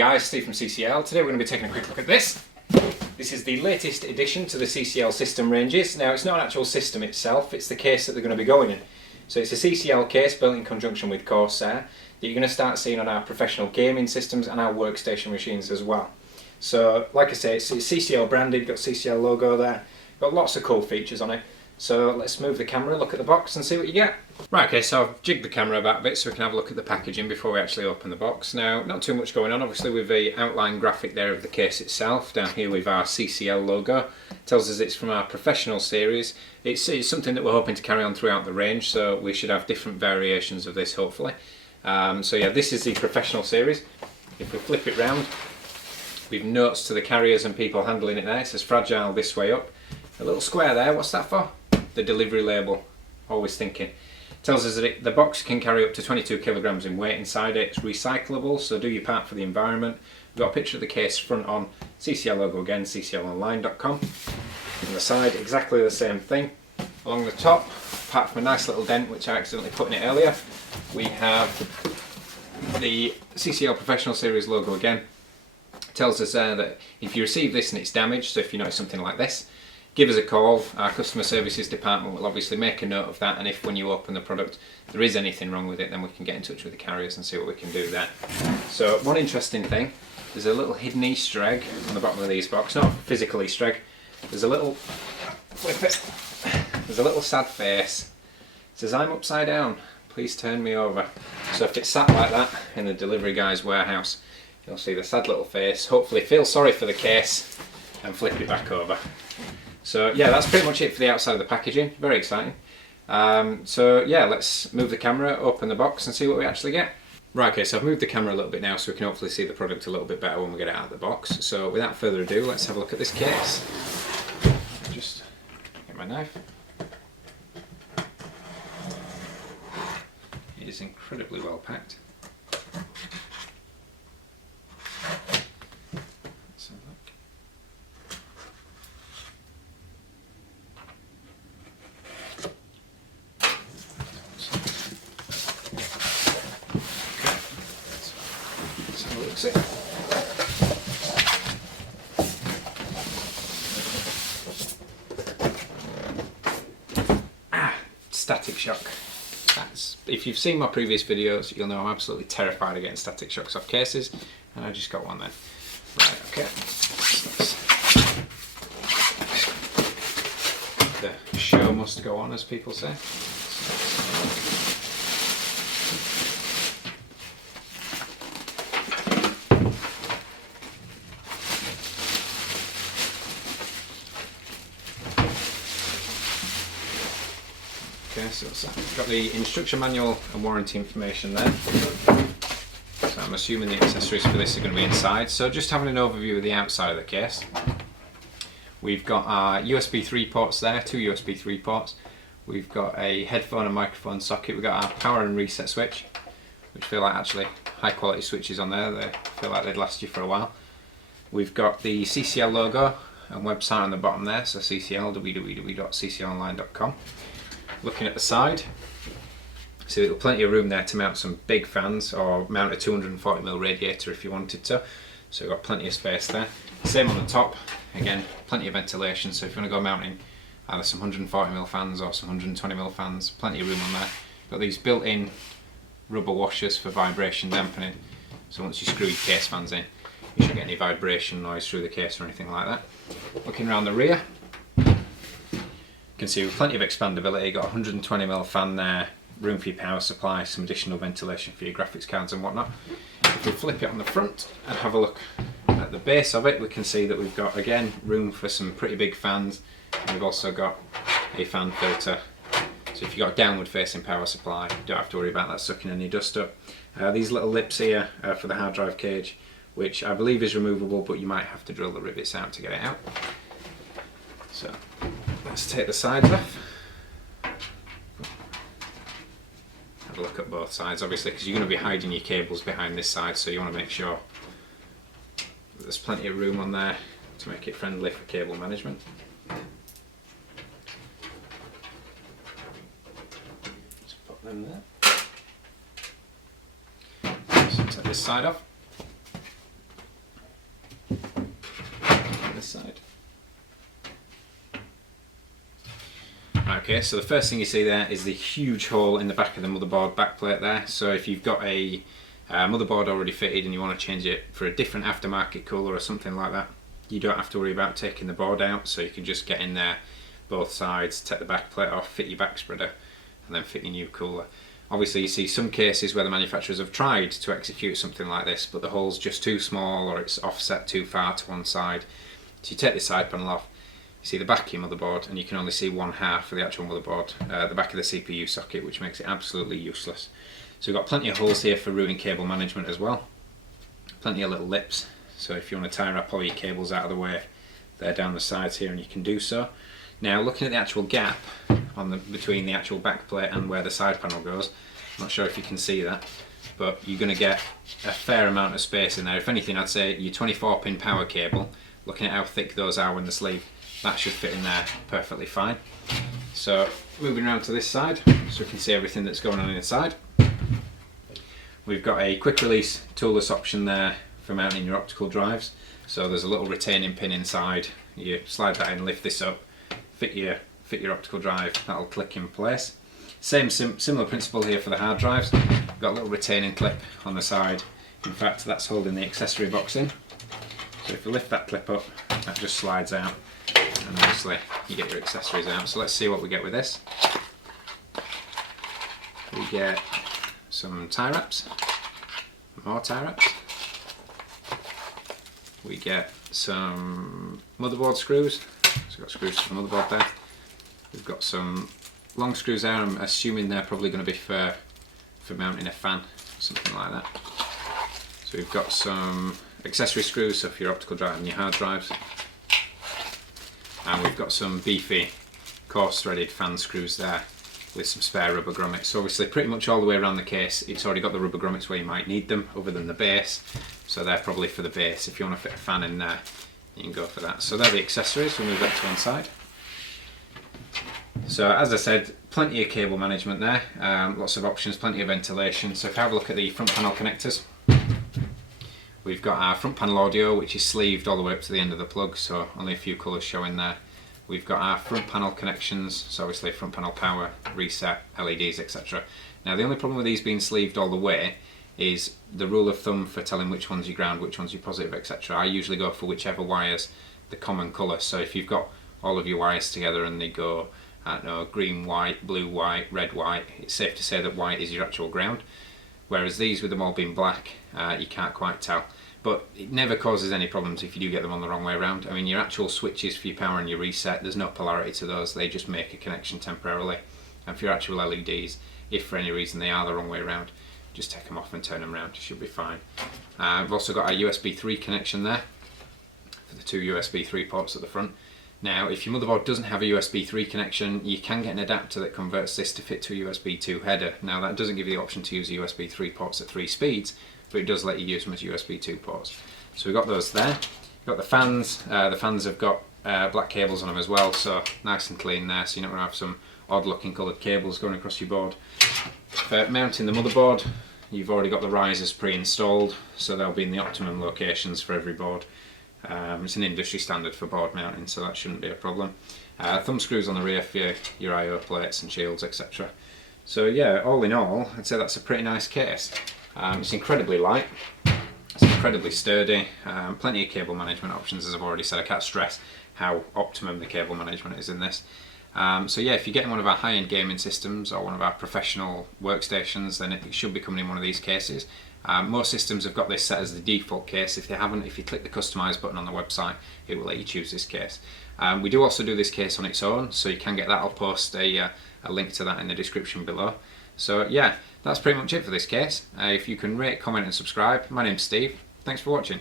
guys, Steve from CCL. Today we're going to be taking a quick look at this. This is the latest addition to the CCL system ranges. Now it's not an actual system itself, it's the case that they're going to be going in. So it's a CCL case built in conjunction with Corsair that you're going to start seeing on our professional gaming systems and our workstation machines as well. So like I say, it's CCL branded, got CCL logo there, got lots of cool features on it. So let's move the camera, look at the box and see what you get. Right, okay, so I've jigged the camera about a bit so we can have a look at the packaging before we actually open the box. Now, not too much going on, obviously with the outline graphic there of the case itself. Down here with our CCL logo. It tells us it's from our professional series. It's something that we're hoping to carry on throughout the range, so we should have different variations of this hopefully. So yeah, this is the professional series. If we flip it round, we've notes to the carriers and people handling it there. It says fragile this way up. A little square there, what's that for? The delivery label, always thinking. Tells us that the box can carry up to 22 kilograms in weight inside it. It's recyclable, so do your part for the environment. We've got a picture of the case front on, CCL logo again, cclonline.com. On the side, exactly the same thing. Along the top, apart from a nice little dent which I accidentally put in it earlier, we have the CCL Professional Series logo again. It tells us that if you receive this and it's damaged, so if you notice something like this, give us a call. Our customer services department will obviously make a note of that, and if when you open the product there is anything wrong with it, then we can get in touch with the carriers and see what we can do there. So one interesting thing, there's a little hidden Easter egg on the bottom of these boxes, not a physical Easter egg. There's a little, flip it, there's a little sad face. It says, "I'm upside down, please turn me over." So if it's sat like that in the delivery guy's warehouse, you'll see the sad little face, hopefully feel sorry for the case and flip it back over. So yeah, that's pretty much it for the outside of the packaging. Very exciting. So yeah, let's move the camera, open the box and see what we actually get. Right, okay, so I've moved the camera a little bit now so we can hopefully see the product a little bit better when we get it out of the box. So without further ado, let's have a look at this case. Just get my knife. It is incredibly well packed. Static shock. If you've seen my previous videos, you'll know I'm absolutely terrified of getting static shocks off cases, and I just got one then. Right, okay. The show must go on, as people say. Okay, so it's got the instruction manual and warranty information there. So I'm assuming the accessories for this are going to be inside. So just having an overview of the outside of the case. We've got our USB 3 ports there, two USB 3 ports. We've got a headphone and microphone socket. We've got our power and reset switch, which feel like actually high quality switches on there. They feel like they'd last you for a while. We've got the CCL logo and website on the bottom there, so CCL, www.cclonline.com. Looking at the side, so there's plenty of room there to mount some big fans or mount a 240mm radiator if you wanted to. So we've got plenty of space there. Same on the top, again, plenty of ventilation, so if you want to go mounting either some 140mm fans or some 120mm fans, plenty of room on there. Got these built-in rubber washers for vibration dampening, so once you screw your case fans in, you shouldn't get any vibration noise through the case or anything like that. Looking around the rear, you can see with plenty of expandability, got a 120mm fan there, room for your power supply, some additional ventilation for your graphics cards and whatnot. If we flip it on the front and have a look at the base of it, we can see that we've got, again, room for some pretty big fans, and we've also got a fan filter. So if you've got a downward facing power supply, you don't have to worry about that sucking any dust up. These little lips here are for the hard drive cage, which I believe is removable, but you might have to drill the rivets out to get it out. So let's take the sides off. Have a look at both sides, obviously, because you're going to be hiding your cables behind this side, so you want to make sure that there's plenty of room on there to make it friendly for cable management. Just put them there. So take this side off. side. Okay, so the first thing you see there is the huge hole in the back of the motherboard backplate there. So if you've got a motherboard already fitted and you want to change it for a different aftermarket cooler or something like that, you don't have to worry about taking the board out, so you can just get in there both sides, take the backplate off, fit your back spreader, and then fit your new cooler. Obviously you see some cases where the manufacturers have tried to execute something like this, but the hole's just too small or it's offset too far to one side. So you take the side panel off, you see the back of your motherboard, and you can only see one half of the actual motherboard, the back of the CPU socket, which makes it absolutely useless. So we've got plenty of holes here for routing cable management as well. Plenty of little lips, so if you want to tie wrap all your cables out of the way, they're down the sides here and you can do so. Now looking at the actual gap on between the actual back plate and where the side panel goes, I'm not sure if you can see that, but you're going to get a fair amount of space in there. If anything, I'd say your 24-pin power cable, looking at how thick those are in the sleeve, that should fit in there perfectly fine. So moving around to this side so we can see everything that's going on inside. We've got a quick release toolless option there for mounting your optical drives. So there's a little retaining pin inside, you slide that in, lift this up, fit your optical drive, that'll click in place. Similar principle here for the hard drives. We've got a little retaining clip on the side. In fact, that's holding the accessory box in. So if you lift that clip up, that just slides out, and obviously you get your accessories out. So let's see what we get with this. We get some tie wraps, more tie wraps. We get some motherboard screws. So we've got screws for the motherboard there. We've got some long screws there. I'm assuming they're probably going to be for mounting a fan, something like that. So we've got some accessory screws, so for your optical drive and your hard drives. And we've got some beefy coarse threaded fan screws there with some spare rubber grommets. So obviously pretty much all the way around the case it's already got the rubber grommets where you might need them, other than the base. So they're probably for the base. If you want to fit a fan in there, you can go for that. So they're the accessories. We'll move that to one side. So as I said, plenty of cable management there, lots of options, plenty of ventilation. So if you have a look at the front panel connectors, we've got our front panel audio, which is sleeved all the way up to the end of the plug, so only a few colours showing there. We've got our front panel connections, so obviously front panel power, reset, LEDs, etc. Now the only problem with these being sleeved all the way is the rule of thumb for telling which one's your ground, which one's your positive, etc. I usually go for whichever wire's the common colour. So if you've got all of your wires together and they go, I don't know, green, white, blue, white, red, white, it's safe to say that white is your actual ground. Whereas these, with them all being black, you can't quite tell. But it never causes any problems if you do get them on the wrong way around. I mean, your actual switches for your power and your reset, there's no polarity to those, they just make a connection temporarily. And for your actual LEDs, if for any reason they are the wrong way around, just take them off and turn them around, you should be fine. We've also got our USB 3 connection there, for the two USB 3 ports at the front. Now, if your motherboard doesn't have a USB 3 connection, you can get an adapter that converts this to fit to a USB 2 header. Now, that doesn't give you the option to use USB 3 ports at 3 speeds, but it does let you use them as USB 2 ports. So we've got those there. We've got the fans. The fans have got black cables on them as well, so nice and clean there, so you're not going to have some odd looking coloured cables going across your board. For mounting the motherboard, you've already got the risers pre-installed, so they'll be in the optimum locations for every board. It's an industry standard for board mounting, so that shouldn't be a problem. Thumb screws on the rear for your I/O plates and shields, etc. So yeah, all in all, I'd say that's a pretty nice case. It's incredibly light, it's incredibly sturdy, plenty of cable management options, as I've already said. I can't stress how optimum the cable management is in this. So yeah, if you're getting one of our high-end gaming systems or one of our professional workstations, then it should be coming in one of these cases. Most systems have got this set as the default case. If they haven't, if you click the customise button on the website, it will let you choose this case. We do also do this case on its own, so you can get that. I'll post a link to that in the description below. So yeah, that's pretty much it for this case. If you can rate, comment and subscribe. My name's Steve. Thanks for watching.